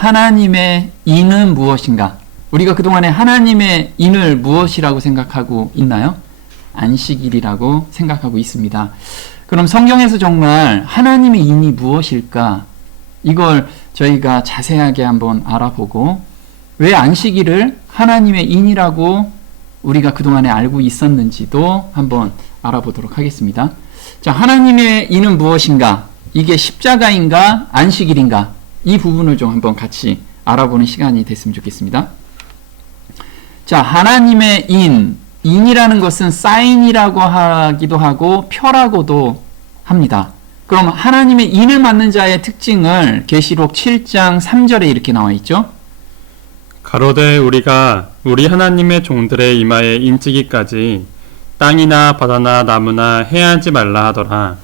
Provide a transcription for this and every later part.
하나님의 인은 무엇인가? 우리가 그동안에 하나님의 인을 무엇이라고 생각하고 있나요? 안식일이라고 생각하고 있습니다. 그럼 성경에서 정말 하나님의 인이 무엇일까? 이걸 저희가 자세하게 한번 알아보고, 왜 안식일을 하나님의 인이라고 우리가 그동안에 알고 있었는지도 한번 알아보도록 하겠습니다. 자, 하나님의 인은 무엇인가? 이게 십자가인가 안식일인가? 이 부분을 좀 한번 같이 알아보는 시간이 됐으면 좋겠습니다. 자, 하나님의 인이라는 것은 사인이라고 하기도 하고 표라고도 합니다. 그럼 하나님의 인을 맡는 자의 특징을 계시록 7장 3절에 이렇게 나와 있죠. 가로되 우리가 우리 하나님의 종들의 이마에 인치기까지 땅이나 바다나 나무나 해하지 말라 하더라.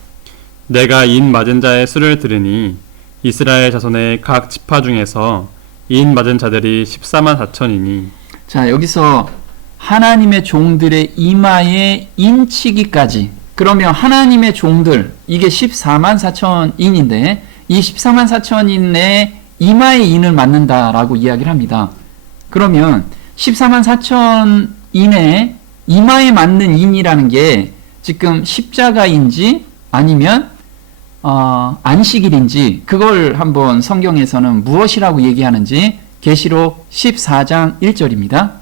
내가 인 맞은 자의 수를 들으니 이스라엘 자손의 각 지파 중에서 인 맞은 자들이 14만 4천이니. 자, 여기서 하나님의 종들의 이마에 인치기까지, 그러면 하나님의 종들, 이게 14만 4천인인데 이 14만 4천인의 이마에 인을 맞는다라고 이야기를 합니다. 그러면 14만 4천인의 이마에 맞는 인이라는 게 지금 십자가인지 아니면 안식일인지, 그걸 한번 성경에서는 무엇이라고 얘기하는지 계시록 14장 1절입니다.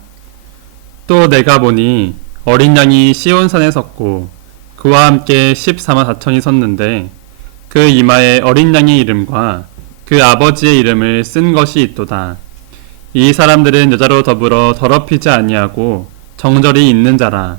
또 내가 보니 어린 양이 시온산에 섰고 그와 함께 14만 4천이 섰는데 그 이마에 어린 양의 이름과 그 아버지의 이름을 쓴 것이 있도다. 이 사람들은 여자로 더불어 더럽히지 아니하고 정절이 있는 자라.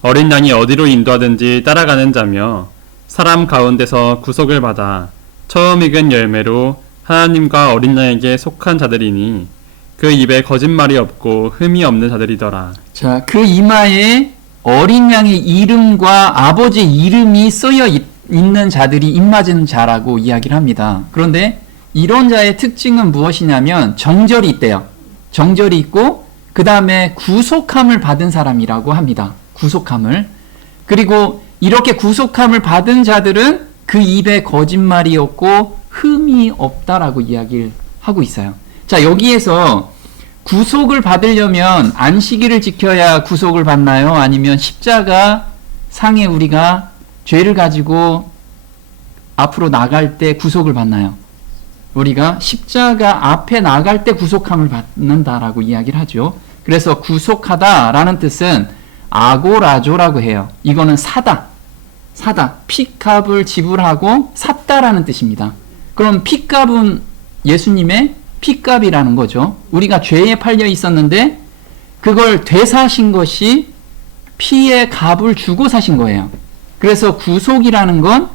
어린 양이 어디로 인도하든지 따라가는 자며 사람 가운데서 구속을 받아 처음 익은 열매로 하나님과 어린 양에게 속한 자들이니 그 입에 거짓말이 없고 흠이 없는 자들이더라. 자, 그 이마에 어린 양의 이름과 아버지의 이름이 쓰여 있는 자들이 입맞은 자라고 이야기를 합니다. 그런데 이런 자의 특징은 무엇이냐면 정절이 있대요. 정절이 있고 그 다음에 구속함을 받은 사람이라고 합니다. 구속함을. 그리고 이렇게 구속함을 받은 자들은 그 입에 거짓말이 없고 흠이 없다라고 이야기를 하고 있어요. 자, 여기에서 구속을 받으려면 안식일을 지켜야 구속을 받나요? 아니면 십자가 상에 우리가 죄를 가지고 앞으로 나갈 때 구속을 받나요? 우리가 십자가 앞에 나갈 때 구속함을 받는다라고 이야기를 하죠. 그래서 구속하다라는 뜻은 아고라조라고 해요. 이거는 사다. 핏값을 지불하고 샀다라는 뜻입니다. 그럼 핏값은 예수님의 핏값이라는 거죠. 우리가 죄에 팔려 있었는데 그걸 되사신 것이 피의 값을 주고 사신 거예요. 그래서 구속이라는 건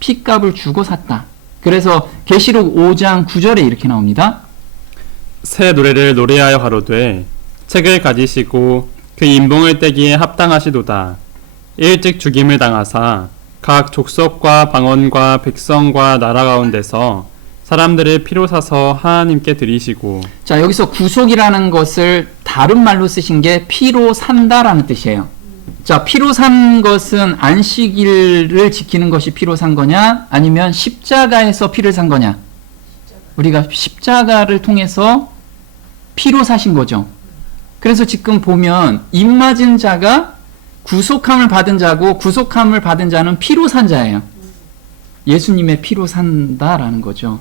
핏값을 주고 샀다. 그래서 계시록 5장 9절에 이렇게 나옵니다. 새 노래를 노래하여 가로되 책을 가지시고 그 인봉을 떼기에 합당하시도다. 일찍 죽임을 당하사 각 족속과 방언과 백성과 나라 가운데서 사람들을 피로 사서 하나님께 드리시고. 자, 여기서 구속이라는 것을 다른 말로 쓰신 게 피로 산다라는 뜻이에요. 자, 피로 산 것은 안식일을 지키는 것이 피로 산 거냐, 아니면 십자가에서 피를 산 거냐? 우리가 십자가를 통해서 피로 사신 거죠. 그래서 지금 보면 입맞은 자가 구속함을 받은 자고, 구속함을 받은 자는 피로 산 자예요. 예수님의 피로 산다라는 거죠.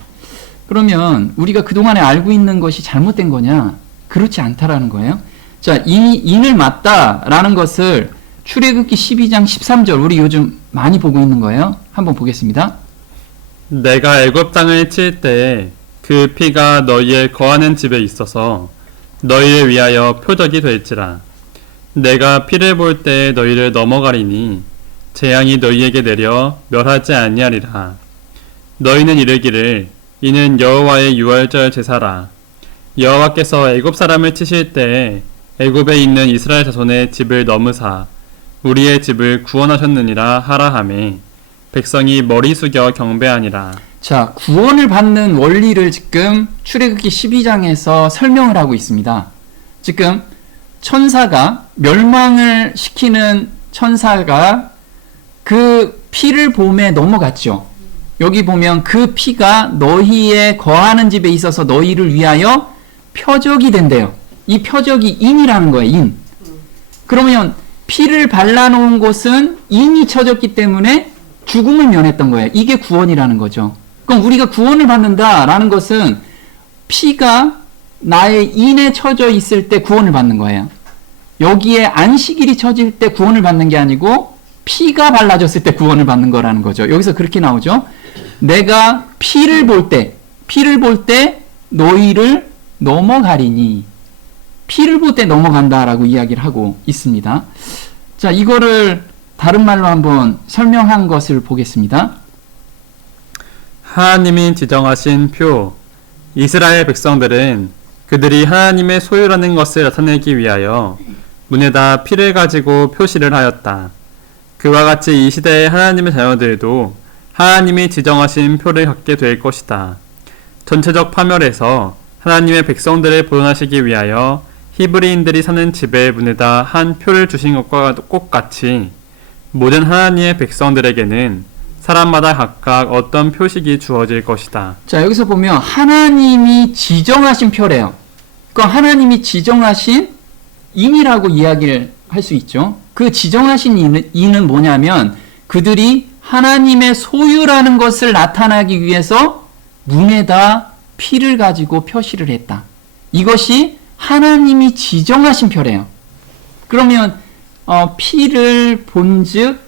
그러면 우리가 그동안에 알고 있는 것이 잘못된 거냐? 그렇지 않다라는 거예요. 자, 인을 맞다라는 것을 출애굽기 12장 13절, 우리 요즘 많이 보고 있는 거예요. 한번 보겠습니다. 내가 애굽 땅을 칠 때에 그 피가 너희의 거하는 집에 있어서 너희를 위하여 표적이 될지라. 내가 피를 볼 때 너희를 넘어가리니 재앙이 너희에게 내려 멸하지 아니하리라. 너희는 이르기를 이는 여호와의 유월절 제사라. 여호와께서 애굽 사람을 치실 때에 애굽에 있는 이스라엘 자손의 집을 넘으사 우리의 집을 구원하셨느니라 하라 하매 백성이 머리 숙여 경배하니라. 자, 구원을 받는 원리를 지금 출애굽기 12장에서 설명을 하고 있습니다. 지금 천사가, 멸망을 시키는 천사가 그 피를 봄에 넘어갔죠. 여기 보면 그 피가 너희의 거하는 집에 있어서 너희를 위하여 표적이 된대요. 이 표적이 인이라는 거예요. 인. 그러면 피를 발라놓은 곳은 인이 쳐졌기 때문에 죽음을 면했던 거예요. 이게 구원이라는 거죠. 그럼 우리가 구원을 받는다라는 것은 피가 나의 인에 쳐져 있을 때 구원을 받는 거예요. 여기에 안식일이 쳐질 때 구원을 받는 게 아니고 피가 발라졌을 때 구원을 받는 거라는 거죠. 여기서 그렇게 나오죠. 내가 피를 볼 때 너희를 넘어가리니, 피를 볼 때 넘어간다라고 이야기를 하고 있습니다. 자, 이거를 다른 말로 한번 설명한 것을 보겠습니다. 하나님이 지정하신 표. 이스라엘 백성들은 그들이 하나님의 소유라는 것을 나타내기 위하여 문에다 피를 가지고 표시를 하였다. 그와 같이 이 시대의 하나님의 자녀들도 하나님이 지정하신 표를 갖게 될 것이다. 전체적 파멸에서 하나님의 백성들을 보존하시기 위하여 히브리인들이 사는 집의 문에다 한 표를 주신 것과 똑같이 모든 하나님의 백성들에게는 사람마다 각각 어떤 표식이 주어질 것이다. 자, 여기서 보면 하나님이 지정하신 표래요. 그러니까 하나님이 지정하신 인이라고 이야기를 할 수 있죠. 그 지정하신 인은 뭐냐면 그들이 하나님의 소유라는 것을 나타나기 위해서 문에다 피를 가지고 표시를 했다. 이것이 하나님이 지정하신 표래요. 그러면 피를 본즉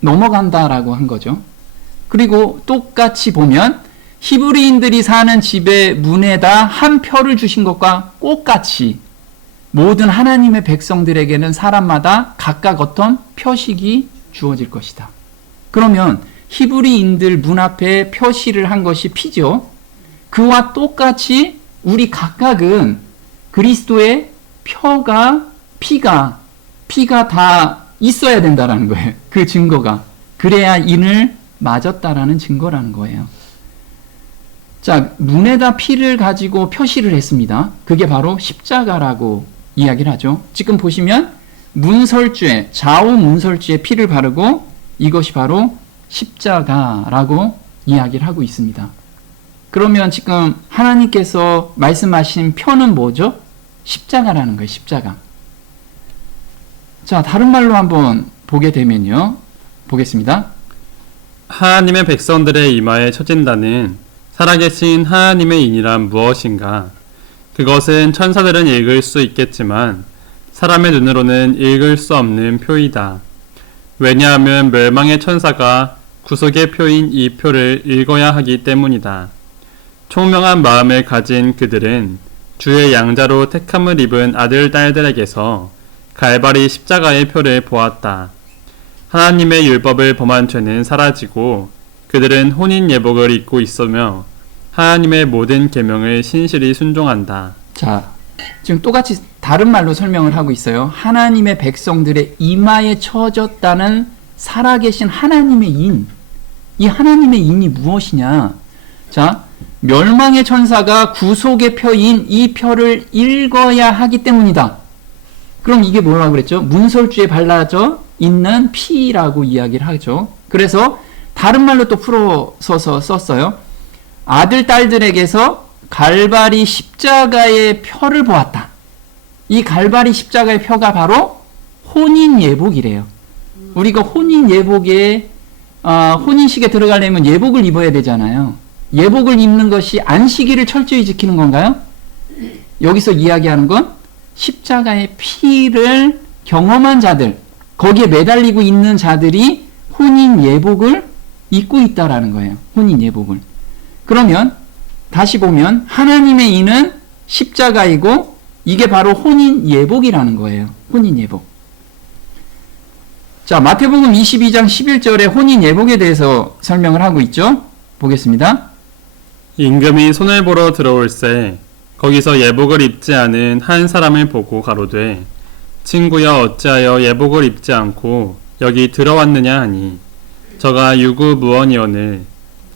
넘어간다라고 한 거죠. 그리고 똑같이 보면 히브리인들이 사는 집의 문에다 한 표를 주신 것과 똑같이 모든 하나님의 백성들에게는 사람마다 각각 어떤 표식이 주어질 것이다. 그러면 히브리인들 문 앞에 표시를 한 것이 피죠. 그와 똑같이 우리 각각은 그리스도의 피가 다 있어야 된다라는 거예요. 그 증거가. 그래야 인을 맞았다라는 증거라는 거예요. 자, 문에다 피를 가지고 표시를 했습니다. 그게 바로 십자가라고 이야기를 하죠. 지금 보시면 문설주에, 좌우 문설주에 피를 바르고 이것이 바로 십자가라고 이야기를 하고 있습니다. 그러면 지금 하나님께서 말씀하신 표는 뭐죠? 십자가라는 거예요. 십자가. 자, 다른 말로 한번 보게 되면요. 보겠습니다. 하나님의 백성들의 이마에 쳐진다는 살아계신 하나님의 인이란 무엇인가? 그것은 천사들은 읽을 수 있겠지만 사람의 눈으로는 읽을 수 없는 표이다. 왜냐하면 멸망의 천사가 구속의 표인 이 표를 읽어야 하기 때문이다. 총명한 마음을 가진 그들은 주의 양자로 택함을 입은 아들 딸들에게서 갈바리 십자가의 표를 보았다. 하나님의 율법을 범한 죄는 사라지고 그들은 혼인 예복을 입고 있으며 하나님의 모든 계명을 신실히 순종한다. 자, 지금 똑같이 다른 말로 설명을 하고 있어요. 하나님의 백성들의 이마에 쳐졌다는 살아계신 하나님의 인. 이 하나님의 인이 무엇이냐? 자, 멸망의 천사가 구속의 표인 이 표를 읽어야 하기 때문이다. 그럼 이게 뭐라고 그랬죠? 문설주에 발라져 있는 피라고 이야기를 하죠. 그래서 다른 말로 또 풀어서서 썼어요. 아들, 딸들에게서 갈바리 십자가의 표를 보았다. 이 갈바리 십자가의 표가 바로 혼인 예복이래요. 우리가 혼인 예복에, 혼인식에 들어가려면 예복을 입어야 되잖아요. 예복을 입는 것이 안식일을 철저히 지키는 건가요? 여기서 이야기하는 건 십자가의 피를 경험한 자들, 거기에 매달리고 있는 자들이 혼인 예복을 입고 있다라는 거예요. 혼인 예복을. 그러면 다시 보면 하나님의 인은 십자가이고 이게 바로 혼인 예복이라는 거예요. 혼인 예복. 자, 마태복음 22장 11절에 혼인 예복에 대해서 설명을 하고 있죠. 보겠습니다. 임금이 손을 보러 들어올새 거기서 예복을 입지 않은 한 사람을 보고 가로되 친구여 어찌하여 예복을 입지 않고 여기 들어왔느냐 하니 저가 유구무원이오늘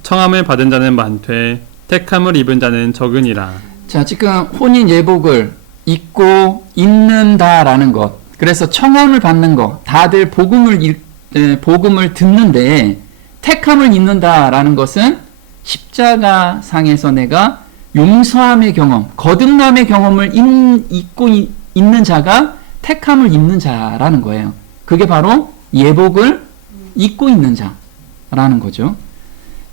청함을 받은 자는 많되 택함을 입은 자는 적으니라. 자, 지금 혼인 예복을 입고 입는다라는 것, 그래서 청함을 받는 것, 다들 복음을 듣는데 택함을 입는다라는 것은 십자가 상에서 내가 용서함의 경험, 거듭남의 경험을 입고 있는 자가 택함을 입는 자라는 거예요. 그게 바로 예복을 입고 있는 자라는 거죠.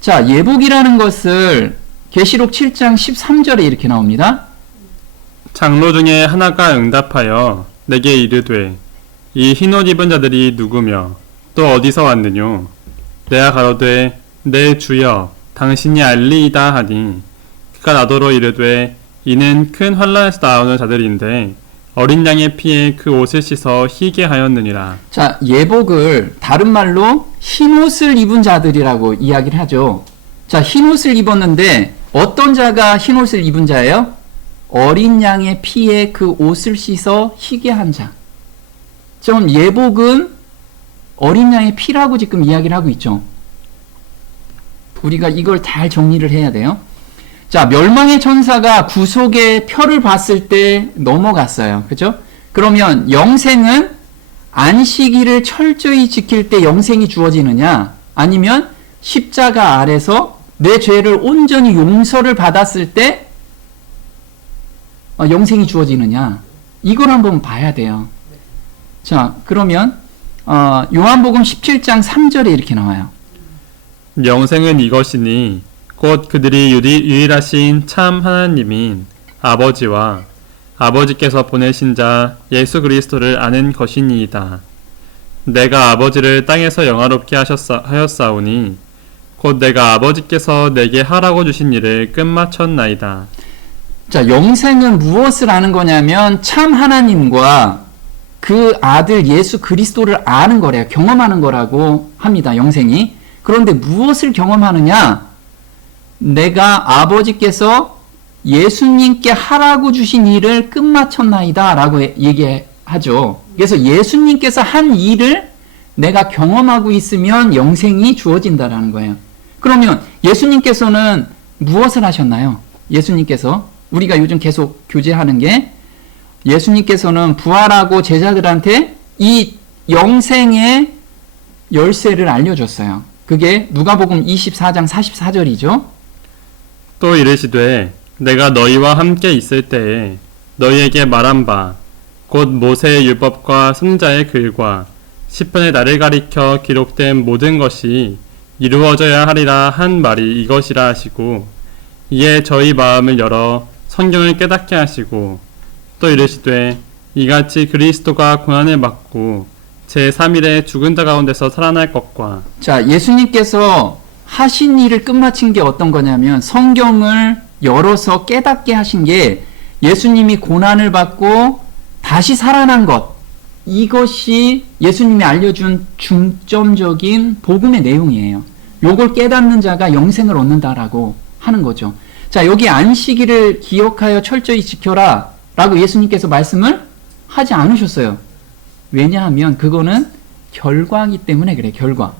자, 예복이라는 것을 계시록 7장 13절에 이렇게 나옵니다. 장로 중에 하나가 응답하여 내게 이르되 이 흰옷 입은 자들이 누구며 또 어디서 왔느뇨? 내가 가로되 내 주여 당신이 알리이다 하니 그가 나더러 이르되 이는 큰 환란에서 나오는 자들인데 어린 양의 피에 그 옷을 씻어 희게 하였느니라. 자, 예복을 다른 말로 흰옷을 입은 자들이라고 이야기를 하죠. 자, 흰옷을 입었는데 어떤 자가 흰옷을 입은 자예요? 어린 양의 피에 그 옷을 씻어 희게 한 자. 좀 예복은 어린 양의 피라고 지금 이야기를 하고 있죠. 우리가 이걸 잘 정리를 해야 돼요. 자, 멸망의 천사가 구속의 표를 봤을 때 넘어갔어요. 그죠? 그러면 영생은 안식일을 철저히 지킬 때 영생이 주어지느냐? 아니면 십자가 아래서 내 죄를 온전히 용서를 받았을 때 영생이 주어지느냐? 이걸 한번 봐야 돼요. 자, 그러면 요한복음 17장 3절에 이렇게 나와요. 영생은 이것이니 곧 그들이 유일하신 참 하나님인 아버지와 아버지께서 보내신 자 예수 그리스도를 아는 것이니이다. 내가 아버지를 땅에서 영화롭게 하였사오니 곧 내가 아버지께서 내게 하라고 주신 일을 끝마쳤나이다. 자, 영생은 무엇을 아는 거냐면 참 하나님과 그 아들 예수 그리스도를 아는 거래요. 경험하는 거라고 합니다. 영생이. 그런데 무엇을 경험하느냐? 내가 아버지께서 예수님께 하라고 주신 일을 끝마쳤나이다 라고 얘기하죠. 그래서 예수님께서 한 일을 내가 경험하고 있으면 영생이 주어진다라는 거예요. 그러면 예수님께서는 무엇을 하셨나요? 예수님께서 우리가 요즘 계속 교제하는 게 예수님께서는 부활하고 제자들한테 이 영생의 열쇠를 알려줬어요. 그게 누가복음 24장 44절이죠. 또 이르시되 내가 너희와 함께 있을 때에 너희에게 말한 바 곧 모세의 율법과 선지자의 글과 시편의 나를 가리켜 기록된 모든 것이 이루어져야 하리라 한 말이 이것이라 하시고 이에 저희 마음을 열어 성경을 깨닫게 하시고 또 이르시되 이같이 그리스도가 고난을 받고 제3일에 죽은 자 가운데서 살아날 것과. 자, 예수님께서 하신 일을 끝마친 게 어떤 거냐면 성경을 열어서 깨닫게 하신 게 예수님이 고난을 받고 다시 살아난 것, 이것이 예수님이 알려준 중점적인 복음의 내용이에요. 요걸 깨닫는 자가 영생을 얻는다라고 하는 거죠. 자, 여기 안식일을 기억하여 철저히 지켜라 라고 예수님께서 말씀을 하지 않으셨어요. 왜냐하면 그거는 결과이기 때문에 그래. 결과.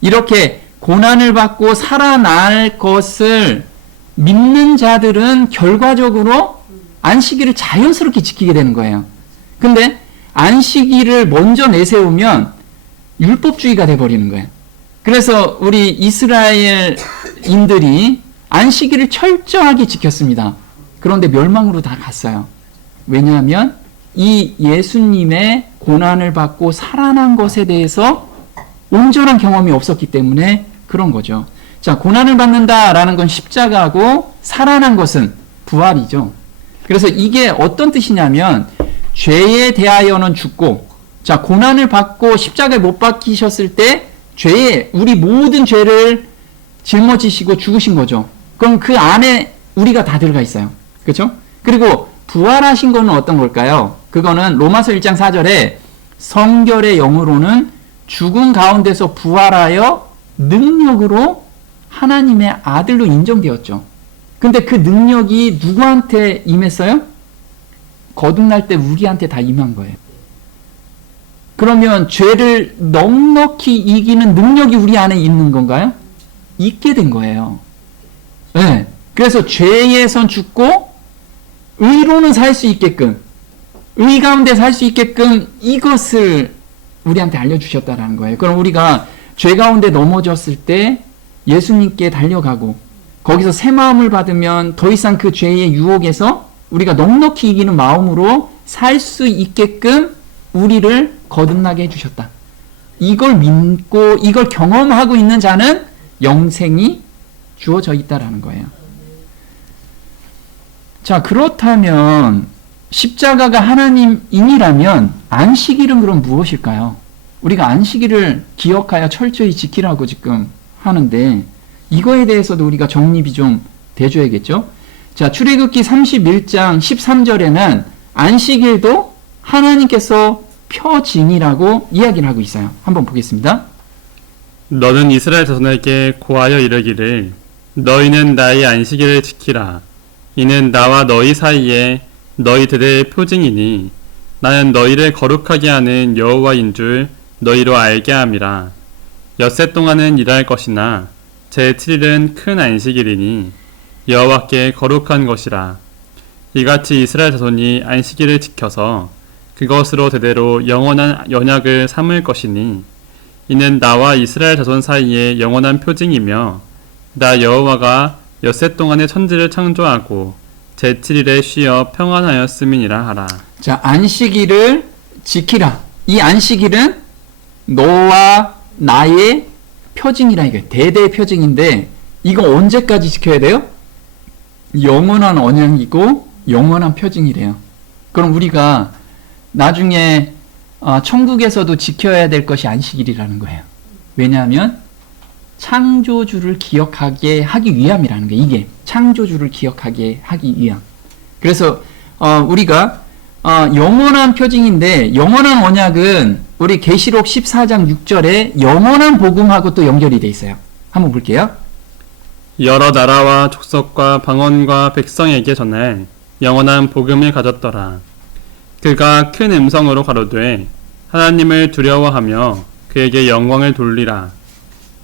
이렇게 고난을 받고 살아날 것을 믿는 자들은 결과적으로 안식일을 자연스럽게 지키게 되는 거예요. 근데 안식일을 먼저 내세우면 율법주의가 돼버리는 거예요. 그래서 우리 이스라엘인들이 안식일을 철저하게 지켰습니다. 그런데 멸망으로 다 갔어요. 왜냐하면 이 예수님의 고난을 받고 살아난 것에 대해서 온전한 경험이 없었기 때문에 그런 거죠. 자, 고난을 받는다라는 건 십자가고 살아난 것은 부활이죠. 그래서 이게 어떤 뜻이냐면 죄에 대하여는 죽고, 자, 고난을 받고 십자가에 못 박히셨을 때 우리 모든 죄를 짊어지시고 죽으신 거죠. 그럼 그 안에 우리가 다 들어가 있어요. 그렇죠? 그리고 부활하신 거는 어떤 걸까요? 그거는 로마서 1장 4절에 성결의 영으로는 죽은 가운데서 부활하여 능력으로 하나님의 아들로 인정되었죠. 근데 그 능력이 누구한테 임했어요? 거듭날 때 우리한테 다 임한 거예요. 그러면 죄를 넉넉히 이기는 능력이 우리 안에 있는 건가요? 있게 된 거예요. 네. 그래서 죄에선 죽고 의로는 살 수 있게끔, 의 가운데 살 수 있게끔 이것을 우리한테 알려주셨다라는 거예요. 그럼 우리가 죄 가운데 넘어졌을 때 예수님께 달려가고 거기서 새 마음을 받으면 더 이상 그 죄의 유혹에서 우리가 넉넉히 이기는 마음으로 살 수 있게끔 우리를 거듭나게 해주셨다. 이걸 믿고 이걸 경험하고 있는 자는 영생이 주어져 있다라는 거예요. 자, 그렇다면 십자가가 하나님인이라면 안식일은 그럼 무엇일까요? 우리가 안식일을 기억하여 철저히 지키라고 지금 하는데 이거에 대해서도 우리가 정립이 좀 돼줘야겠죠? 자, 출애굽기 31장 13절에는 안식일도 하나님께서 펴짐이라고 이야기를 하고 있어요. 한번 보겠습니다. 너는 이스라엘 자손에게 고하여 이르기를 너희는 나의 안식일을 지키라. 이는 나와 너희 사이에 너희들의 표징이니 나는 너희를 거룩하게 하는 여호와인 줄 너희로 알게 함이라. 엿새 동안은 일할 것이나 제7일은 큰 안식일이니 여호와께 거룩한 것이라. 이같이 이스라엘 자손이 안식일을 지켜서 그것으로 대대로 영원한 연약을 삼을 것이니 이는 나와 이스라엘 자손 사이에 영원한 표징이며 나 여호와가 엿새 동안에 천지를 창조하고 제7일에 쉬어 평안하였음이니라 하라. 자, 안식일을 지키라. 이 안식일은 너와 나의 표징이라 이게 대대의 표징인데 이거 언제까지 지켜야 돼요? 영원한 언약이고 영원한 표징이래요. 그럼 우리가 나중에 천국에서도 지켜야 될 것이 안식일이라는 거예요. 왜냐하면 창조주를 기억하게 하기 위함이라는 거예요. 이게 창조주를 기억하게 하기 위함. 그래서 우리가 영원한 표징인데 영원한 언약은 우리 계시록 14장 6절에 영원한 복음하고 또 연결이 돼 있어요. 한번 볼게요. 여러 나라와 족속과 방언과 백성에게 전할 영원한 복음을 가졌더라. 그가 큰 음성으로 가로되 하나님을 두려워하며 그에게 영광을 돌리라.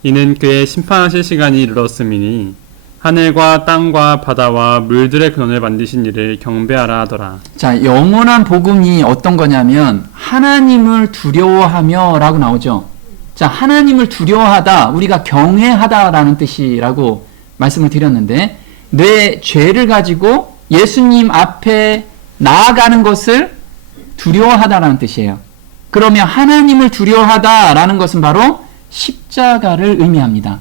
이는 그의 심판하실 시간이 이르렀음이니 하늘과 땅과 바다와 물들의 근원을 만드신 이를 경배하라 하더라. 자, 영원한 복음이 어떤 거냐면 하나님을 두려워하며 라고 나오죠. 자, 하나님을 두려워하다, 우리가 경외하다라는 뜻이라고 말씀을 드렸는데 내 죄를 가지고 예수님 앞에 나아가는 것을 두려워하다라는 뜻이에요. 그러면 하나님을 두려워하다라는 것은 바로 십자가를 의미합니다.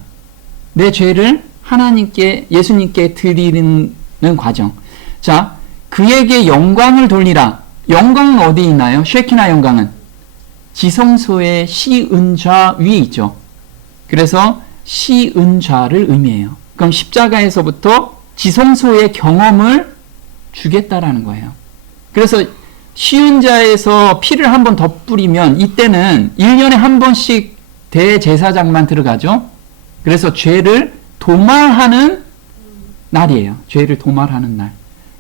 내 죄를 하나님께, 예수님께 드리는 과정. 자, 그에게 영광을 돌리라. 영광은 어디에 있나요? 쉐키나 영광은 지성소의 시은좌 위에 있죠. 그래서 시은좌를 의미해요. 그럼 십자가에서부터 지성소의 경험을 주겠다라는 거예요. 그래서 시은좌에서 피를 한 번 더 뿌리면 이때는 1년에 한 번씩 대제사장만 들어가죠. 그래서 죄를 도말하는 날이에요. 죄를 도말하는 날.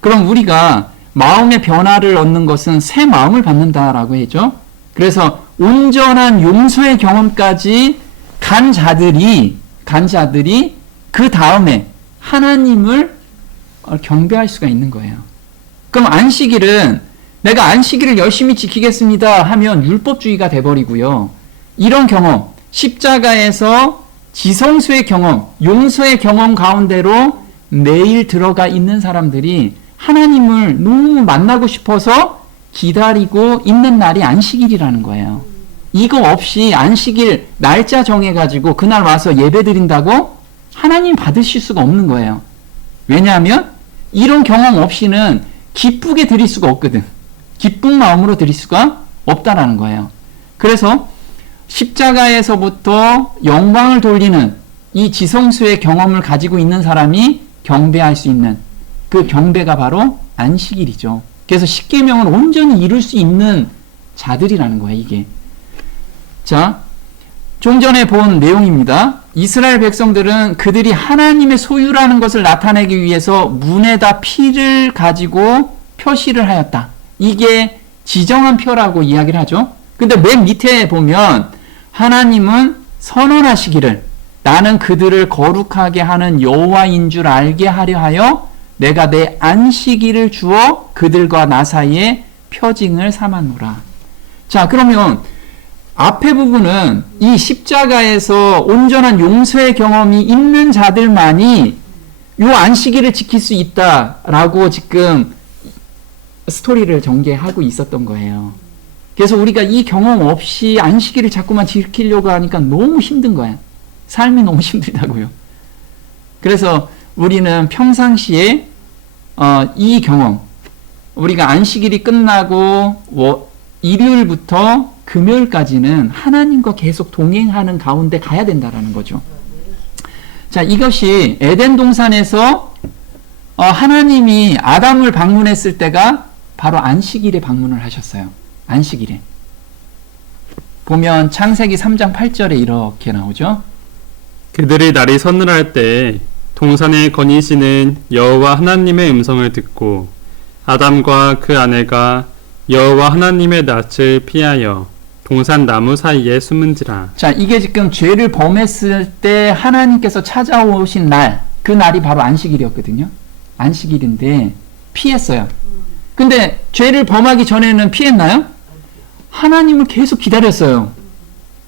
그럼 우리가 마음의 변화를 얻는 것은 새 마음을 받는다라고 했죠. 그래서 온전한 용서의 경험까지 간 자들이 그 다음에 하나님을 경배할 수가 있는 거예요. 그럼 안식일은 내가 안식일을 열심히 지키겠습니다 하면 율법주의가 돼버리고요. 이런 경험, 십자가에서 지성소의 경험, 용서의 경험 가운데로 매일 들어가 있는 사람들이 하나님을 너무 만나고 싶어서 기다리고 있는 날이 안식일이라는 거예요. 이거 없이 안식일 날짜 정해가지고 그날 와서 예배 드린다고 하나님 받으실 수가 없는 거예요. 왜냐하면 이런 경험 없이는 기쁘게 드릴 수가 없거든. 기쁜 마음으로 드릴 수가 없다라는 거예요. 그래서 십자가에서부터 영광을 돌리는 이 지성소의 경험을 가지고 있는 사람이 경배할 수 있는 그 경배가 바로 안식일이죠. 그래서 십계명을 온전히 이룰 수 있는 자들이라는 거예요, 이게. 자, 좀 전에 본 내용입니다. 이스라엘 백성들은 그들이 하나님의 소유라는 것을 나타내기 위해서 문에다 피를 가지고 표시를 하였다. 이게 지정한 표라고 이야기를 하죠. 근데 맨 밑에 보면 하나님은 선언하시기를 나는 그들을 거룩하게 하는 여호와인 줄 알게 하려 하여 내가 내 안식일을 주어 그들과 나 사이에 표징을 삼았노라. 자, 그러면 앞에 부분은 이 십자가에서 온전한 용서의 경험이 있는 자들만이 요 안식일을 지킬 수 있다라고 지금 스토리를 전개하고 있었던 거예요. 그래서 우리가 이 경험 없이 안식일을 자꾸만 지키려고 하니까 너무 힘든 거야. 삶이 너무 힘들다고요. 그래서 우리는 평상시에 이 경험, 우리가 안식일이 끝나고 일요일부터 금요일까지는 하나님과 계속 동행하는 가운데 가야 된다라는 거죠. 자, 이것이 에덴 동산에서 하나님이 아담을 방문했을 때가 바로 안식일에 방문을 하셨어요. 안식일에. 보면 창세기 3장 8절에 이렇게 나오죠. 그들이 날이 서늘할 때 동산에 거니시는 여호와 하나님의 음성을 듣고 아담과 그 아내가 여호와 하나님의 낯을 피하여 동산 나무 사이에 숨은지라. 자, 이게 지금 죄를 범했을 때 하나님께서 찾아오신 날, 그 날이 바로 안식일이었거든요. 안식일인데 피했어요. 근데 죄를 범하기 전에는 피했나요? 하나님을 계속 기다렸어요.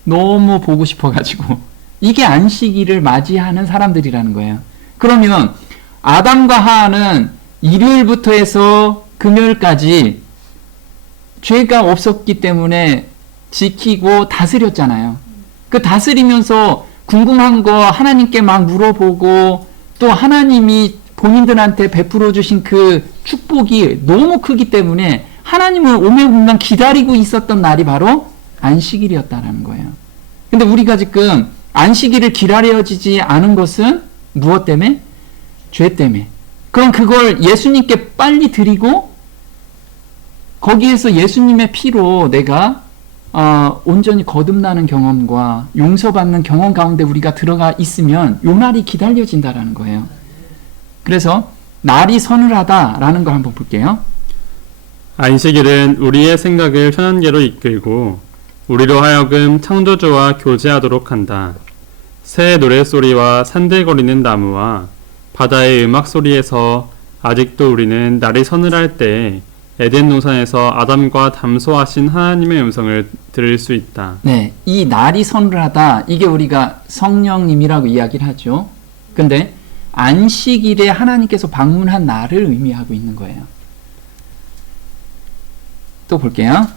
너무 보고 싶어가지고. 이게 안식일을 맞이하는 사람들이라는 거예요. 그러면 아담과 하와는 일요일부터 해서 금요일까지 죄가 없었기 때문에 지키고 다스렸잖아요. 그 다스리면서 궁금한 거 하나님께 막 물어보고 또 하나님이 본인들한테 베풀어 주신 그 축복이 너무 크기 때문에 하나님을 오매분명 기다리고 있었던 날이 바로 안식일이었다라는 거예요. 근데 우리가 지금 안식일을 기다려지지 않은 것은 무엇 때문에? 죄 때문에. 그럼 그걸 예수님께 빨리 드리고 거기에서 예수님의 피로 내가 온전히 거듭나는 경험과 용서받는 경험 가운데 우리가 들어가 있으면 요 날이 기다려진다라는 거예요. 그래서 날이 서늘하다라는 걸 한번 볼게요. 안식일은 우리의 생각을 편안계로 이끌고 우리로 하여금 창조주와 교제하도록 한다. 새의 노랫소리와 산들거리는 나무와 바다의 음악소리에서 아직도 우리는 날이 서늘할 때 에덴 동산에서 아담과 담소하신 하나님의 음성을 들을 수 있다. 네, 이 날이 서늘하다, 이게 우리가 성령님이라고 이야기를 하죠. 근데 안식일에 하나님께서 방문한 날을 의미하고 있는 거예요. 또 볼게요.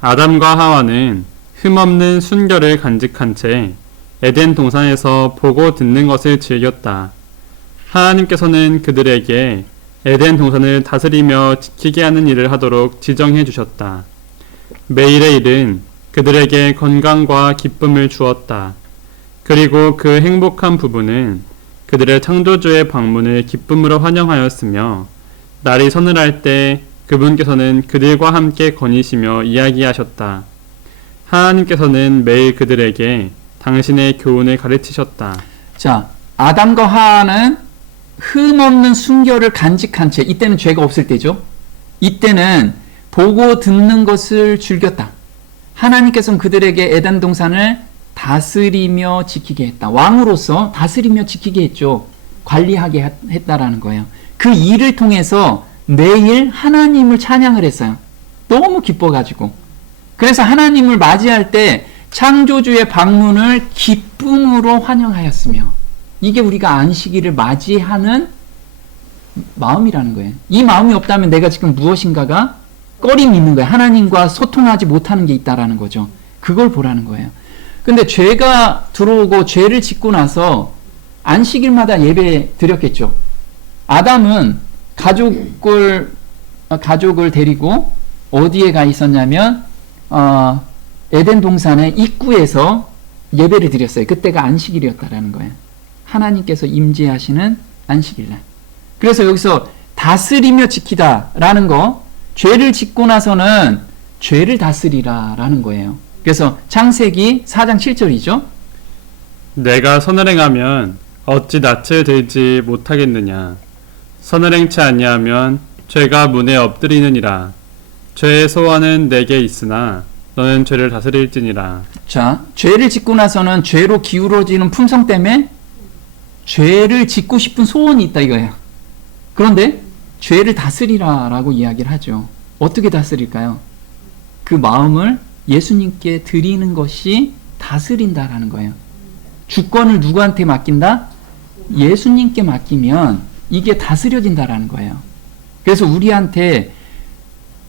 아담과 하와는 흠없는 순결을 간직한 채 에덴 동산에서 보고 듣는 것을 즐겼다. 하나님께서는 그들에게 에덴 동산을 다스리며 지키게 하는 일을 하도록 지정해 주셨다. 매일의 일은 그들에게 건강과 기쁨을 주었다. 그리고 그 행복한 부부는 그들의 창조주의 방문을 기쁨으로 환영하였으며 날이 서늘할 때 그분께서는 그들과 함께 거니시며 이야기하셨다. 하나님께서는 매일 그들에게 당신의 교훈을 가르치셨다. 자, 아담과 하와는 흠없는 순결을 간직한 채, 이때는 죄가 없을 때죠. 이때는 보고 듣는 것을 즐겼다. 하나님께서는 그들에게 에덴 동산을 다스리며 지키게 했다. 왕으로서 다스리며 지키게 했죠. 관리하게 했다라는 거예요. 그 일을 통해서 매일 하나님을 찬양을 했어요. 너무 기뻐가지고. 그래서 하나님을 맞이할 때 창조주의 방문을 기쁨으로 환영하였으며, 이게 우리가 안식일을 맞이하는 마음이라는 거예요. 이 마음이 없다면 내가 지금 무엇인가가 꺼림이 있는 거예요. 하나님과 소통하지 못하는 게 있다라는 거죠. 그걸 보라는 거예요. 근데 죄가 들어오고 죄를 짓고 나서 안식일마다 예배 드렸겠죠. 아담은 가족을 데리고 어디에 가 있었냐면 에덴 동산의 입구에서 예배를 드렸어요. 그때가 안식일이었다라는 거예요. 하나님께서 임재하시는 안식일날. 그래서 여기서 다스리며 지키다라는 거, 죄를 짓고 나서는 죄를 다스리라라는 거예요. 그래서 창세기 4장 7절이죠. 내가 선을 행하면 어찌 낯을 들지 못하겠느냐. 선을 행치 아니하면 죄가 문에 엎드리느니라. 죄의 소원은 내게 있으나 너는 죄를 다스릴지니라. 자, 죄를 짓고 나서는 죄로 기울어지는 품성 때문에 죄를 짓고 싶은 소원이 있다 이거예요. 그런데 죄를 다스리라라고 이야기를 하죠. 어떻게 다스릴까요? 그 마음을 예수님께 드리는 것이 다스린다라는 거예요. 주권을 누구한테 맡긴다? 예수님께 맡기면 이게 다스려진다라는 거예요. 그래서 우리한테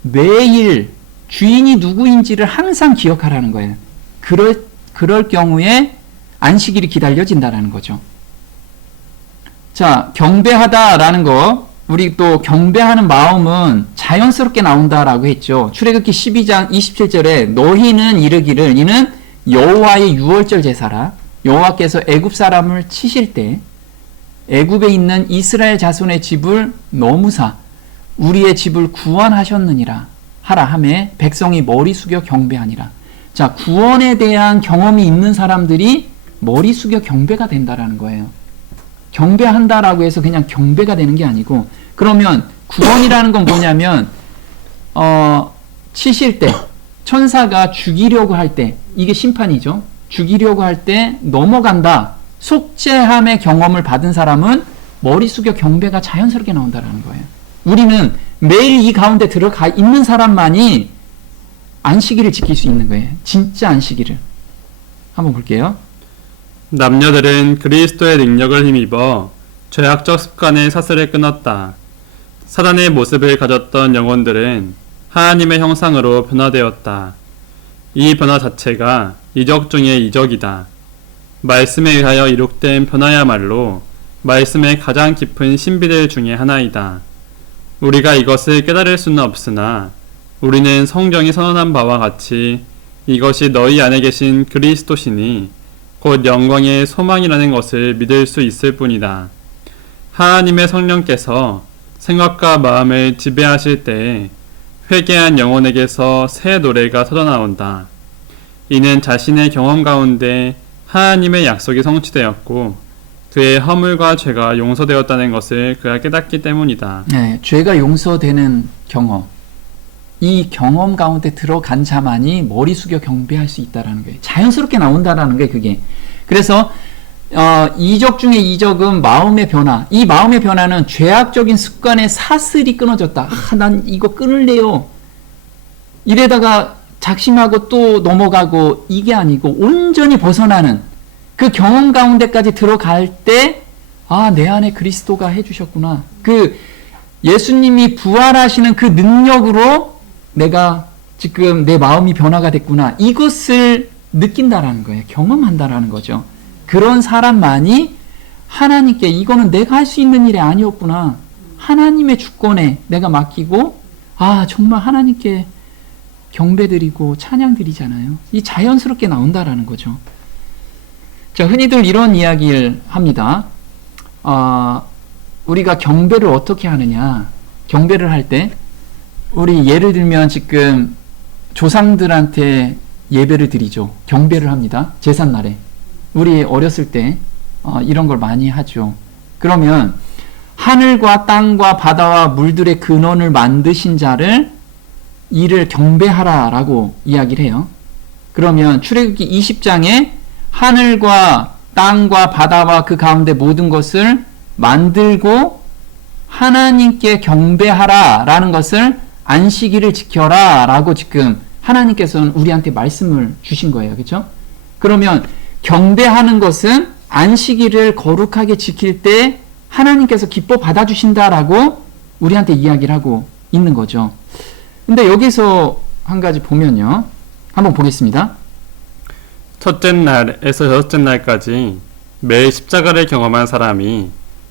매일 주인이 누구인지를 항상 기억하라는 거예요. 그럴 경우에 안식일이 기다려진다라는 거죠. 자, 경배하다라는 거, 우리 또 경배하는 마음은 자연스럽게 나온다라고 했죠. 출애굽기 12장 27절에 너희는 이르기를 이는 여호와의 유월절 제사라. 여호와께서 애굽 사람을 치실 때 애굽에 있는 이스라엘 자손의 집을 너무사 우리의 집을 구원하셨느니라 하라 하매 백성이 머리 숙여 경배하니라. 자, 구원에 대한 경험이 있는 사람들이 머리 숙여 경배가 된다라는 거예요. 경배한다라고 해서 그냥 경배가 되는 게 아니고, 그러면 구원이라는 건 뭐냐면 치실 때 천사가 죽이려고 할 때, 이게 심판이죠. 죽이려고 할 때 넘어간다, 속죄함의 경험을 받은 사람은 머리 숙여 경배가 자연스럽게 나온다라는 거예요. 우리는 매일 이 가운데 들어가 있는 사람만이 안식일을 지킬 수 있는 거예요. 진짜 안식일을. 한번 볼게요. 남녀들은 그리스도의 능력을 힘입어 죄악적 습관의 사슬을 끊었다. 사단의 모습을 가졌던 영혼들은 하나님의 형상으로 변화되었다. 이 변화 자체가 이적 중의 이적이다. 말씀에 의하여 이룩된 변화야말로 말씀의 가장 깊은 신비들 중의 하나이다. 우리가 이것을 깨달을 수는 없으나 우리는 성경이 선언한 바와 같이 이것이 너희 안에 계신 그리스도시니 곧 영광의 소망이라는 것을 믿을 수 있을 뿐이다. 하나님의 성령께서 생각과 마음을 지배하실 때에 회개한 영혼에게서 새 노래가 터져나온다. 이는 자신의 경험 가운데 하나님의 약속이 성취되었고 그의 허물과 죄가 용서되었다는 것을 그가 깨닫기 때문이다. 네, 죄가 용서되는 경험. 이 경험 가운데 들어간 자만이 머리 숙여 경배할 수 있다라는 거예요. 자연스럽게 나온다라는 거예요, 그게. 그래서 이적 중에 이적은 마음의 변화. 이 마음의 변화는 죄악적인 습관의 사슬이 끊어졌다. 난 이거 끊을래요. 이래다가 작심하고 또 넘어가고, 이게 아니고 온전히 벗어나는 그 경험 가운데까지 들어갈 때, 내 안에 그리스도가 해주셨구나. 그 예수님이 부활하시는 그 능력으로 내가 지금 내 마음이 변화가 됐구나. 이것을 느낀다라는 거예요. 경험한다라는 거죠. 그런 사람만이 하나님께, 이거는 내가 할 수 있는 일이 아니었구나. 하나님의 주권에 내가 맡기고, 정말 하나님께 경배드리고 찬양드리잖아요. 이 자연스럽게 나온다라는 거죠. 자, 흔히들 이런 이야기를 합니다. 우리가 경배를 어떻게 하느냐. 경배를 할 때, 우리 예를 들면 지금 조상들한테 예배를 드리죠. 경배를 합니다. 제삿날에. 우리 어렸을 때 이런 걸 많이 하죠. 그러면 하늘과 땅과 바다와 물들의 근원을 만드신 자를 이를 경배하라라고 이야기를 해요. 그러면 출애굽기 20장에 하늘과 땅과 바다와 그 가운데 모든 것을 만들고 하나님께 경배하라라는 것을 안식일을 지켜라라고 지금 하나님께서는 우리한테 말씀을 주신 거예요. 그렇죠? 그러면 경배하는 것은 안식일을 거룩하게 지킬 때 하나님께서 기뻐 받아주신다라고 우리한테 이야기를 하고 있는 거죠. 근데 여기서 한 가지 보면요. 한번 보겠습니다. 첫째 날에서 여섯째 날까지 매일 십자가를 경험한 사람이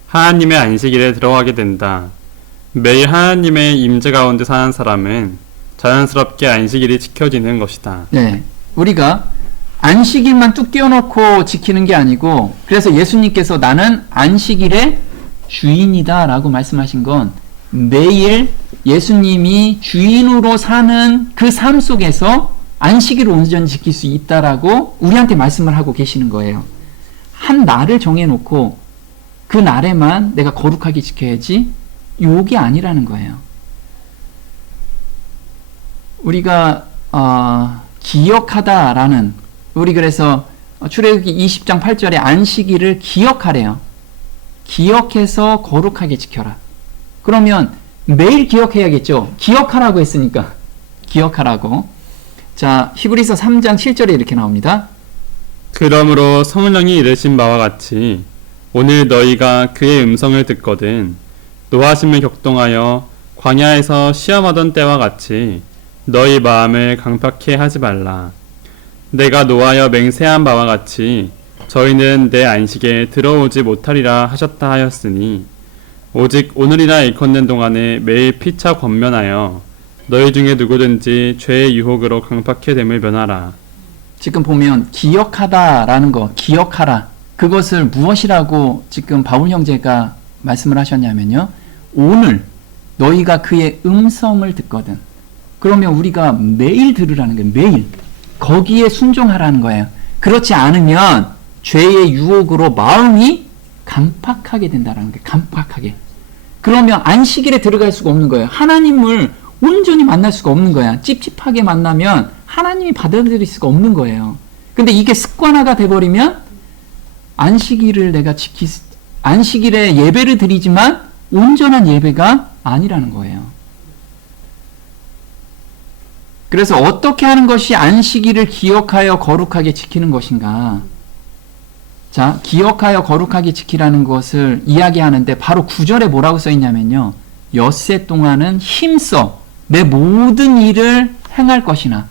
하나님의 안식일에 들어가게 된다. 매일 하나님의 임재 가운데 사는 사람은 자연스럽게 안식일이 지켜지는 것이다. 네, 우리가 안식일만 뚝 띄워놓고 지키는 게 아니고, 그래서 예수님께서 나는 안식일의 주인이다 라고 말씀하신 건 매일 예수님이 주인으로 사는 그 삶 속에서 안식일을 온전히 지킬 수 있다라고 우리한테 말씀을 하고 계시는 거예요. 한 날을 정해놓고 그 날에만 내가 거룩하게 지켜야지, 요게 아니라는 거예요. 우리가 기억하다라는, 우리 그래서 출애굽기 20장 8절에 안식일을 기억하래요. 기억해서 거룩하게 지켜라. 그러면 매일 기억해야겠죠. 기억하라고 했으니까 기억하라고. 자, 히브리서 3장 7절에 이렇게 나옵니다. 그러므로 성령이 이르신 바와 같이 오늘 너희가 그의 음성을 듣거든 노하심을 격동하여 광야에서 시험하던 때와 같이 너희 마음을 강팍해 하지 말라. 내가 노하여 맹세한 바와 같이 저희는 내 안식에 들어오지 못하리라 하셨다 하였으니 오직 오늘이나 일컫는 동안에 매일 피차 권면하여 너희 중에 누구든지 죄의 유혹으로 강팍해 됨을 면하라. 지금 보면 기억하다라는 거, 기억하라. 그것을 무엇이라고 지금 바울 형제가 말씀을 하셨냐면요. 오늘 너희가 그의 음성을 듣거든. 그러면 우리가 매일 들으라는 거예요. 매일. 거기에 순종하라는 거예요. 그렇지 않으면 죄의 유혹으로 마음이 강팍하게 된다는 거예요. 강팍하게. 그러면 안식일에 들어갈 수가 없는 거예요. 하나님을 온전히 만날 수가 없는 거야. 찝찝하게 만나면 하나님이 받아들일 수가 없는 거예요. 근데 이게 습관화가 돼버리면 안식일을 내가 안식일에 예배를 드리지만 온전한 예배가 아니라는 거예요. 그래서 어떻게 하는 것이 안식일을 기억하여 거룩하게 지키는 것인가? 자, 기억하여 거룩하게 지키라는 것을 이야기하는데 바로 9절에 뭐라고 써 있냐면요. 엿새 동안은 힘써 내 모든 일을 행할 것이나.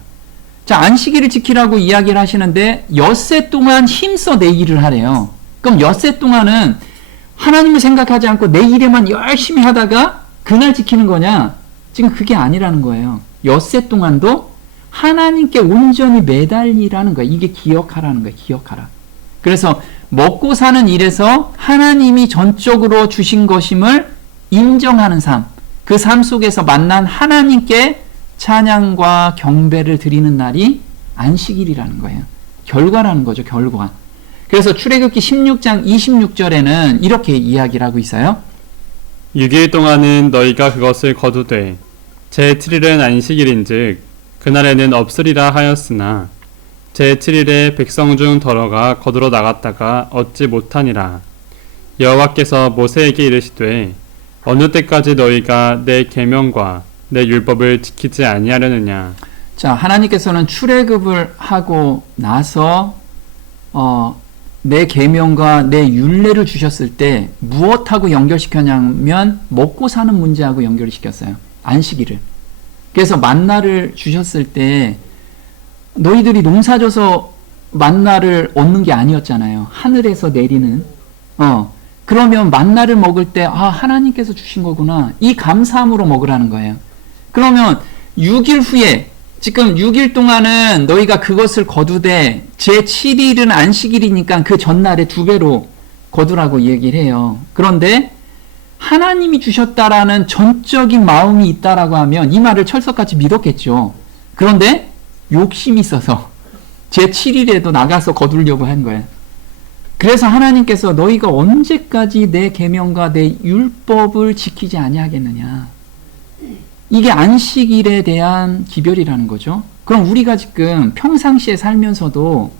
자, 안식일을 지키라고 이야기를 하시는데 엿새 동안 힘써 내 일을 하래요. 그럼 엿새 동안은 하나님을 생각하지 않고 내 일에만 열심히 하다가 그날 지키는 거냐? 지금 그게 아니라는 거예요. 엿새 동안도 하나님께 온전히 매달리라는 거예요. 이게 기억하라는 거예요. 기억하라. 그래서 먹고 사는 일에서 하나님이 전적으로 주신 것임을 인정하는 삶, 그 삶 속에서 만난 하나님께 찬양과 경배를 드리는 날이 안식일이라는 거예요. 결과라는 거죠. 결과. 그래서 출애굽기 16장 26절에는 이렇게 이야기를 하고 있어요. 6일 동안은 너희가 그것을 거두되 제7일은 안식일인즉 그날에는 없으리라 하였으나 제7일에 백성 중 더러가 거두러 나갔다가 얻지 못하니라. 여호와께서 모세에게 이르시되 어느 때까지 너희가 내 계명과 내 율법을 지키지 아니하려느냐. 자, 하나님께서는 출애굽을 하고 나서 내 계명과 내 율례를 주셨을 때 무엇하고 연결시켰냐면 먹고 사는 문제하고 연결을 시켰어요. 안식일을. 그래서 만나를 주셨을 때 너희들이 농사져서 만나를 얻는 게 아니었잖아요. 하늘에서 내리는. 그러면 만나를 먹을 때 하나님께서 주신 거구나. 이 감사함으로 먹으라는 거예요. 그러면 6일 후에 지금 6일 동안은 너희가 그것을 거두되 제7일은 안식일이니까 그 전날에 2배로 거두라고 얘기를 해요. 그런데 하나님이 주셨다라는 전적인 마음이 있다라고 하면 이 말을 철석같이 믿었겠죠. 그런데 욕심이 있어서 제7일에도 나가서 거두려고 한 거예요. 그래서 하나님께서 너희가 언제까지 내 계명과 내 율법을 지키지 아니하겠느냐. 이게 안식일에 대한 기별이라는 거죠. 그럼 우리가 지금 평상시에 살면서도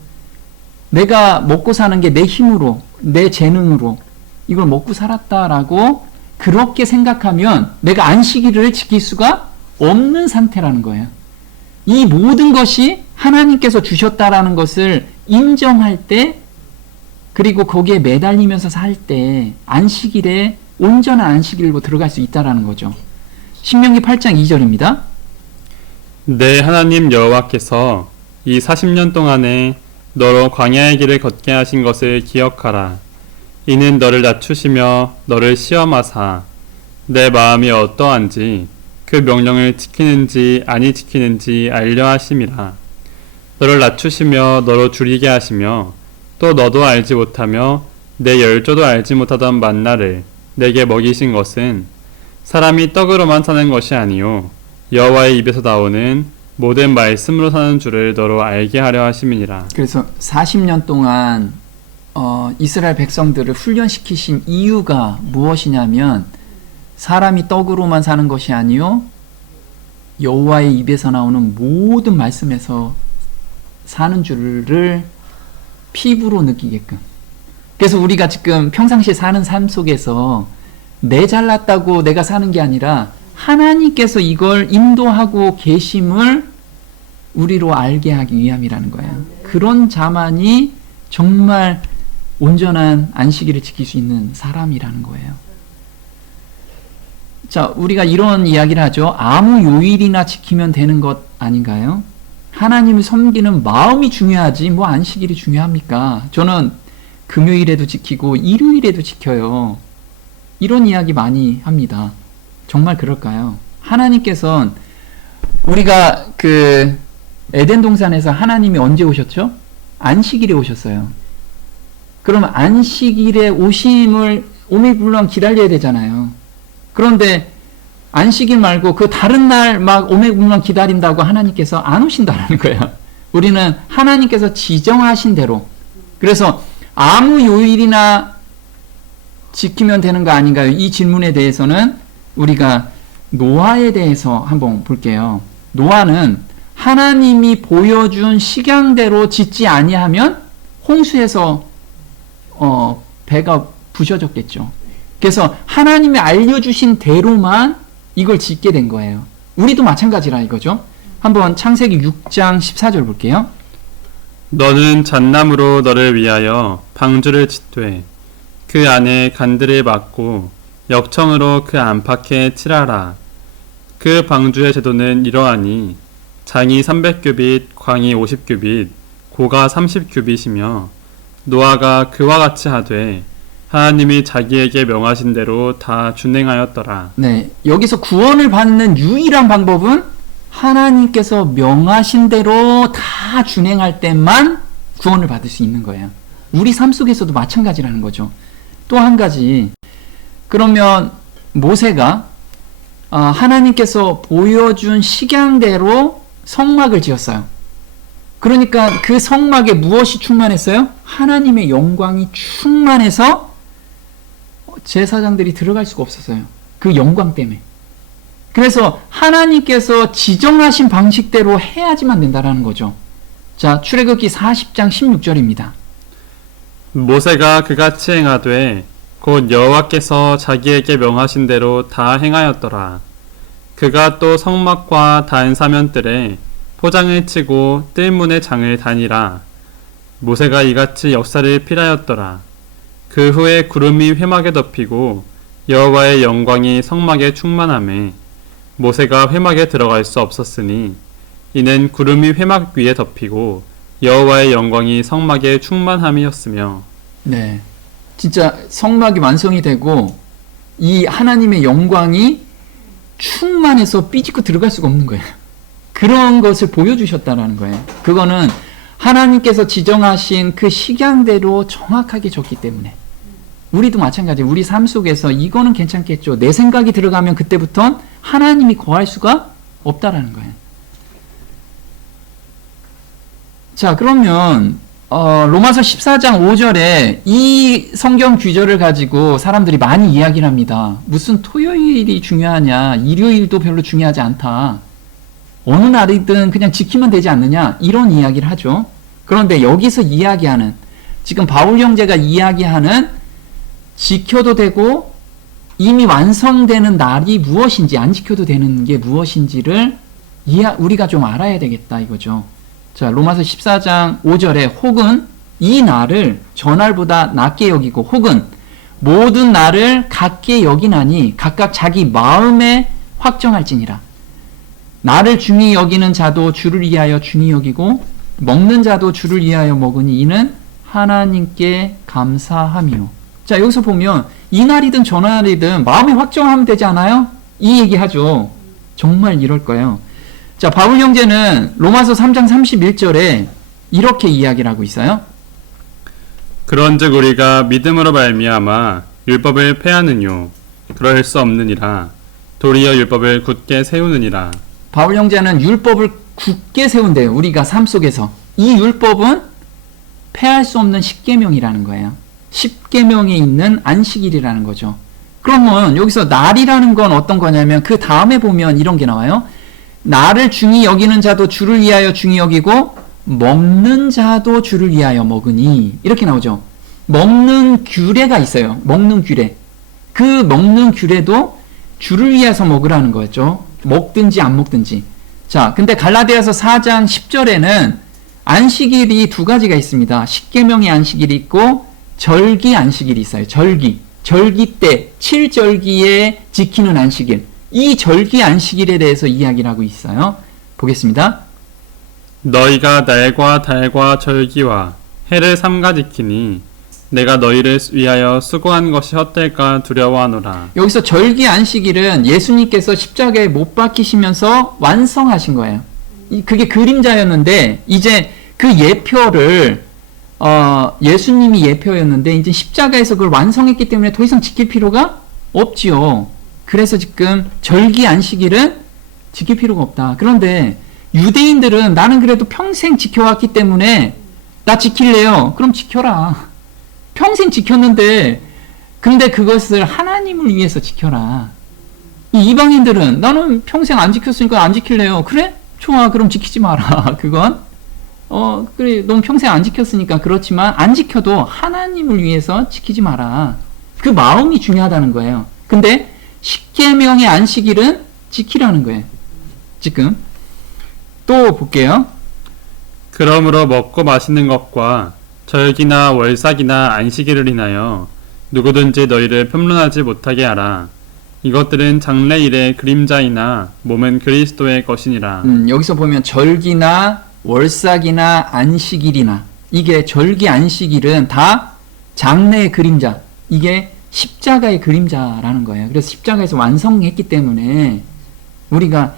내가 먹고 사는 게 내 힘으로, 내 재능으로 이걸 먹고 살았다라고 그렇게 생각하면 내가 안식일을 지킬 수가 없는 상태라는 거예요. 이 모든 것이 하나님께서 주셨다라는 것을 인정할 때, 그리고 거기에 매달리면서 살 때 안식일에 온전한 안식일로 들어갈 수 있다라는 거죠. 신명기 8장 2절입니다. 내 하나님 여호와께서 이 40년 동안에 너로 광야의 길을 걷게 하신 것을 기억하라. 이는 너를 낮추시며 너를 시험하사 내 마음이 어떠한지 그 명령을 지키는지 아니 지키는지 알려 하심이라. 너를 낮추시며 너로 줄이게 하시며 또 너도 알지 못하며 내 열조도 알지 못하던 만나를 내게 먹이신 것은 사람이 떡으로만 사는 것이 아니요 여호와의 입에서 나오는 모든 말씀으로 사는 줄을 너로 알게 하려 하심이니라. 그래서 40년 동안 이스라엘 백성들을 훈련시키신 이유가 무엇이냐면 사람이 떡으로만 사는 것이 아니요 여호와의 입에서 나오는 모든 말씀에서 사는 줄을 피부로 느끼게끔. 그래서 우리가 지금 평상시에 사는 삶 속에서 내 잘났다고 내가 사는 게 아니라 하나님께서 이걸 인도하고 계심을 우리로 알게 하기 위함이라는 거예요. 그런 자만이 정말 온전한 안식일을 지킬 수 있는 사람이라는 거예요. 자, 우리가 이런 이야기를 하죠. 아무 요일이나 지키면 되는 것 아닌가요? 하나님을 섬기는 마음이 중요하지 뭐 안식일이 중요합니까? 저는 금요일에도 지키고 일요일에도 지켜요. 이런 이야기 많이 합니다. 정말 그럴까요? 하나님께서는 우리가 그 에덴 동산에서 하나님이 언제 오셨죠? 안식일에 오셨어요. 그러면 안식일에 오심을 오매불망 기다려야 되잖아요. 그런데 안식일 말고 그 다른 날 막 오매불망 기다린다고 하나님께서 안 오신다는 거예요. 우리는 하나님께서 지정하신 대로. 그래서 아무 요일이나 지키면 되는 거 아닌가요? 이 질문에 대해서는 우리가 노아에 대해서 한번 볼게요. 노아는 하나님이 보여준 식양대로 짓지 아니하면 홍수에서 배가 부셔졌겠죠. 그래서 하나님이 알려주신 대로만 이걸 짓게 된 거예요. 우리도 마찬가지라 이거죠. 한번 창세기 6장 14절 볼게요. 너는 잣나무로 너를 위하여 방주를 짓되 그 안에 간들을 막고 역청으로 그 안팎에 칠하라. 그 방주의 제도는 이러하니 장이 300규빗, 광이 50규빗, 고가 30규빗이며 노아가 그와 같이 하되 하나님이 자기에게 명하신 대로 다 준행하였더라. 네, 여기서 구원을 받는 유일한 방법은 하나님께서 명하신 대로 다 준행할 때만 구원을 받을 수 있는 거예요. 우리 삶 속에서도 마찬가지라는 거죠. 또 한 가지, 그러면 모세가 하나님께서 보여준 식양대로 성막을 지었어요. 그러니까 그 성막에 무엇이 충만했어요? 하나님의 영광이 충만해서 제사장들이 들어갈 수가 없었어요. 그 영광 때문에. 그래서 하나님께서 지정하신 방식대로 해야지만 된다라는 거죠. 자, 출애굽기 40장 16절입니다. 모세가 그같이 행하되 곧 여호와께서 자기에게 명하신 대로 다 행하였더라. 그가 또 성막과 단 사면들에 포장을 치고 뜰문의 장을 다니라. 모세가 이같이 역사를 필하였더라. 그 후에 구름이 회막에 덮이고 여호와의 영광이 성막에 충만하매 모세가 회막에 들어갈 수 없었으니 이는 구름이 회막 위에 덮이고 여호와의 영광이 성막에 충만함이었으며. 네, 진짜 성막이 완성이 되고 이 하나님의 영광이 충만해서 삐집고 들어갈 수가 없는 거예요. 그런 것을 보여주셨다는 거예요. 그거는 하나님께서 지정하신 그 식양대로 정확하게 졌기 때문에. 우리도 마찬가지. 우리 삶 속에서 이거는 괜찮겠죠. 내 생각이 들어가면 그때부터는 하나님이 거할 수가 없다라는 거예요. 자, 그러면 로마서 14장 5절에 이 성경 규절을 가지고 사람들이 많이 이야기를 합니다. 무슨 토요일이 중요하냐, 일요일도 별로 중요하지 않다, 어느 날이든 그냥 지키면 되지 않느냐, 이런 이야기를 하죠. 그런데 여기서 이야기하는, 지금 바울 형제가 이야기하는 지켜도 되고 이미 완성되는 날이 무엇인지, 안 지켜도 되는 게 무엇인지를 우리가 좀 알아야 되겠다 이거죠. 자, 로마서 14장 5절에 혹은 이 날을 전날보다 낮게 여기고 혹은 모든 날을 같게 여기나니 각각 자기 마음에 확정할지니라. 나를 중히 여기는 자도 주를 위하여 중히 여기고 먹는 자도 주를 위하여 먹으니 이는 하나님께 감사함이요. 자, 여기서 보면 이 날이든 저 날이든 마음에 확정하면 되지 않아요? 이 얘기하죠. 정말 이럴 거예요. 자, 바울 형제는 로마서 3장 31절에 이렇게 이야기를 하고 있어요. 그런즉 우리가 믿음으로 말미암아 율법을 폐하느뇨 그럴 수 없느니라. 도리어 율법을 굳게 세우느니라. 바울 형제는 율법을 굳게 세운대요. 우리가 삶 속에서. 이 율법은 폐할 수 없는 십계명이라는 거예요. 십계명에 있는 안식일이라는 거죠. 그러면 여기서 날이라는 건 어떤 거냐면 그 다음에 보면 이런 게 나와요. 나를 중히 여기는 자도 주를 위하여 중히 여기고 먹는 자도 주를 위하여 먹으니, 이렇게 나오죠. 먹는 규례가 있어요. 먹는 규례. 그 먹는 규례도 주를 위해서 먹으라는 거죠. 먹든지 안 먹든지. 자, 근데 갈라디아서 4장 10절에는 안식일이 두 가지가 있습니다. 십계명의 안식일이 있고 절기 안식일이 있어요. 절기 때 7절기에 지키는 안식일. 이 절기 안식일에 대해서 이야기를 하고 있어요. 보겠습니다. 너희가 날과 달과 절기와 해를 삼가 지키니 내가 너희를 위하여 수고한 것이 헛될까 두려워하노라. 여기서 절기 안식일은 예수님께서 십자가에 못 박히시면서 완성하신 거예요. 그게 그림자였는데 이제 그 예표를 예수님이 예표였는데 이제 십자가에서 그걸 완성했기 때문에 더 이상 지킬 필요가 없지요. 그래서 지금 절기 안식일은 지킬 필요가 없다. 그런데 유대인들은 나는 그래도 평생 지켜왔기 때문에 나 지킬래요. 그럼 지켜라. 평생 지켰는데 근데 그것을 하나님을 위해서 지켜라. 이 이방인들은 나는 평생 안 지켰으니까 안 지킬래요. 그래? 좋아. 그럼 지키지 마라. 그건 그래. 넌 평생 안 지켰으니까 그렇지만 안 지켜도 하나님을 위해서 지키지 마라. 그 마음이 중요하다는 거예요. 근데 십계명의 안식일은 지키라는 거예요. 지금 또 볼게요. 그러므로 먹고 마시는 것과 절기나 월삭이나 안식일을 인하여 누구든지 너희를 편론하지 못하게 하라. 이것들은 장래일의 그림자이나 몸은 그리스도의 것이니라. 여기서 보면 절기나 월삭이나 안식일이나 이게 절기 안식일은 다 장래의 그림자. 이게 십자가의 그림자라는 거예요. 그래서 십자가에서 완성했기 때문에 우리가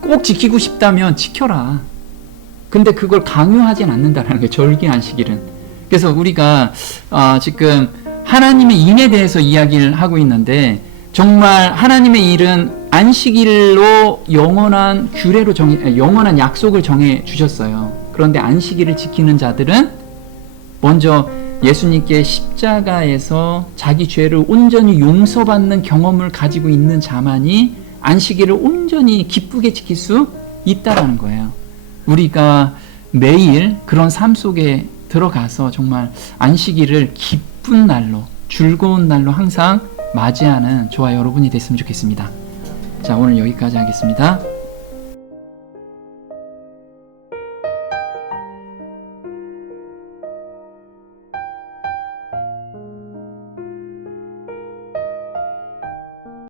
꼭 지키고 싶다면 지켜라. 근데 그걸 강요하진 않는다라는 거예요. 절기 안식일은. 그래서 우리가 지금 하나님의 일에 대해서 이야기를 하고 있는데 정말 하나님의 일은 안식일로 영원한 규례로 영원한 약속을 정해 주셨어요. 그런데 안식일을 지키는 자들은 먼저 예수님께 십자가에서 자기 죄를 온전히 용서받는 경험을 가지고 있는 자만이 안식일을 온전히 기쁘게 지킬 수 있다라는 거예요. 우리가 매일 그런 삶 속에 들어가서 정말 안식일을 기쁜 날로, 즐거운 날로 항상 맞이하는 저와 여러분이 됐으면 좋겠습니다. 자, 오늘 여기까지 하겠습니다.